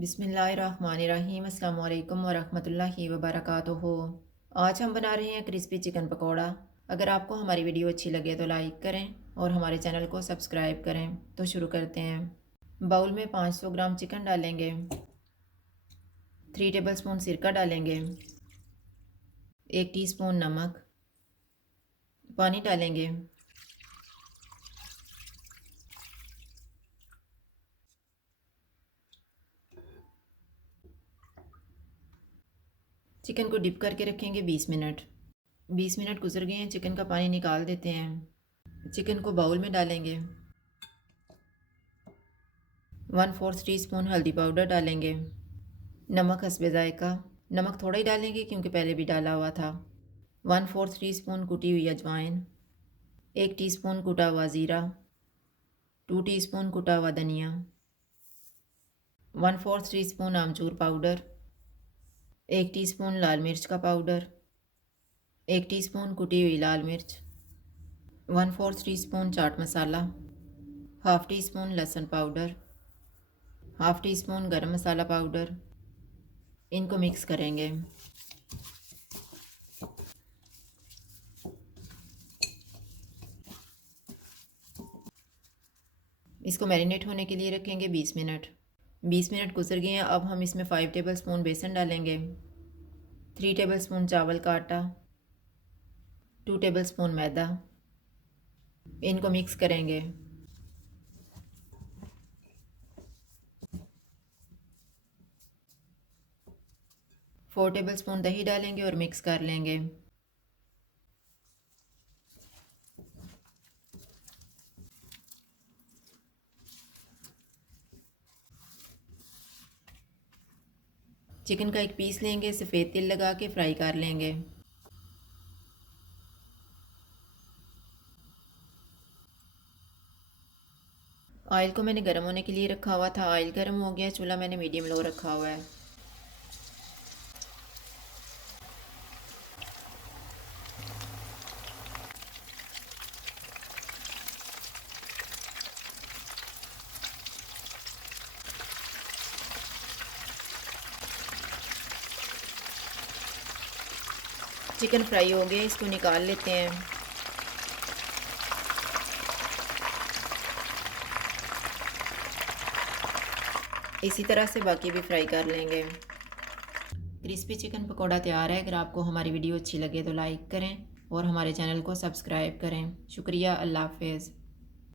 बिस्मिल्लाहिर्रहमानिर्रहीम अस्सलाम वालेकुम वरहमतुल्लाहि वबरकातुहू। आज हम बना रहे हैं क्रिस्पी चिकन पकौड़ा। अगर आपको हमारी वीडियो अच्छी लगे तो लाइक करें और हमारे चैनल को सब्सक्राइब करें। तो शुरू करते हैं। बाउल में 500 ग्राम चिकन डालेंगे, 3 टेबलस्पून सिरका डालेंगे, 1 टीस्पून नमक, पानी डालेंगे। चिकन को डिप करके रखेंगे 20 मिनट। 20 मिनट गुजर गए हैं, चिकन का पानी निकाल देते हैं। चिकन को बाउल में डालेंगे। 1/4 टीस्पून हल्दी पाउडर डालेंगे। नमक हस्बे ज़ायका, नमक थोड़ा ही डालेंगे क्योंकि पहले भी डाला हुआ था। 1/4 टीस्पून कुटी हुई अजवाइन, 1 टीस्पून कुटा हुआ ज़ीरा, 2 टीस्पून कुटा हुआ धनिया, 1/4 टीस्पून आमचूर पाउडर, 1 टीस्पून लाल मिर्च का पाउडर, 1 टीस्पून कुटी हुई लाल मिर्च, 1/4 teaspoon chaat masala, half teaspoon लहसुन पाउडर, हाफ़ टीस्पून गरम मसाला पाउडर। इनको मिक्स करेंगे। इसको मैरिनेट होने के लिए रखेंगे 20 मिनट। 20 मिनट गुजर गए हैं। अब हम इसमें 5 टेबलस्पून बेसन डालेंगे, 3 टेबलस्पून चावल का आटा, 2 टेबलस्पून मैदा। इनको मिक्स करेंगे। फोर टेबलस्पून दही डालेंगे और मिक्स कर लेंगे। चिकन का एक पीस लेंगे, सफ़ेद तिल लगा के फ्राई कर लेंगे। ऑयल को मैंने गर्म होने के लिए रखा हुआ था। ऑयल गर्म हो गया, चूल्हा मैंने मीडियम लो रखा हुआ है। चिकन फ्राई हो गया, इसको निकाल लेते हैं। इसी तरह से बाकी भी फ्राई कर लेंगे। क्रिस्पी चिकन पकौड़ा तैयार है। अगर आपको हमारी वीडियो अच्छी लगे तो लाइक करें और हमारे चैनल को सब्सक्राइब करें। शुक्रिया। अल्लाह हाफ़िज़।